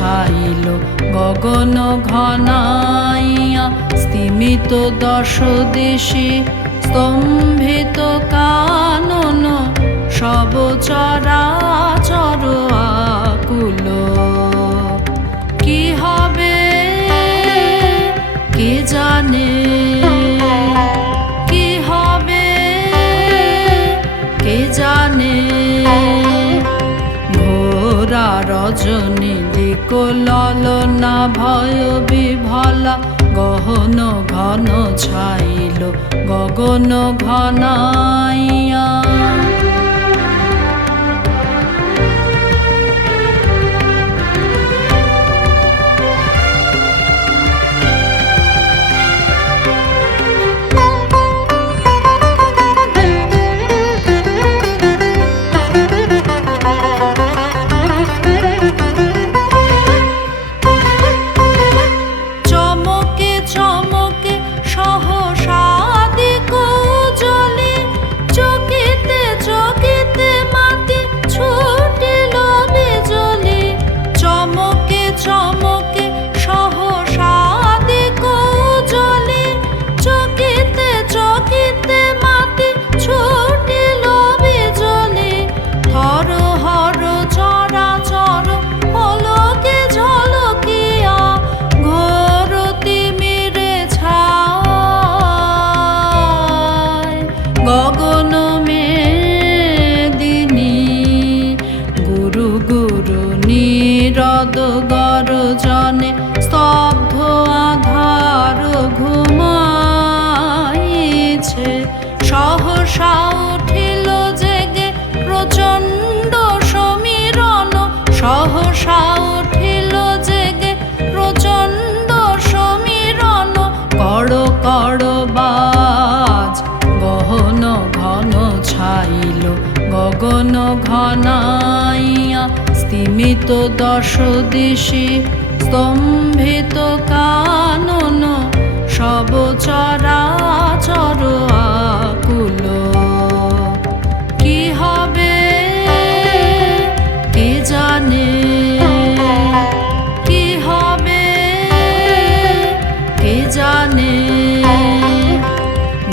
ছাইল গগন ঘনাইয়া স্তিমিত দশ দেশে স্তম্ভিত কানন সব চরাচর আকুল। কি হবে কে জানে, কি হবে কে জানে। ঘোরা রজনী দিক ললনা ভয় বিভলা গহন ঘন ছাইল গগন ঘনাইয়া। গগন মেদিনী গুরু গুরু নীরদ গর্জনে স্তব্ধ আধার ঘুমাইছে। সহসা উঠিল জেগে প্রচণ্ড সমীরণ, সহসা উঠিল জেগে প্রচণ্ড সমীরণ। কড় কড় বাজ গহন ঘন ছাইল গগন ঘনাইয়া স্তিমিত দশ দেশে স্তম্ভিত কানন সব চরাচর আকুল। কি হবে কে জানে, কি হবে কে জানে।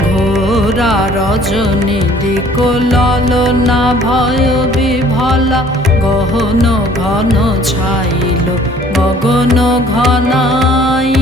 ঘোরা রজনী দিক ললনা ভয় বিভলা গহন ঘন ছাইল গগন ঘনাই।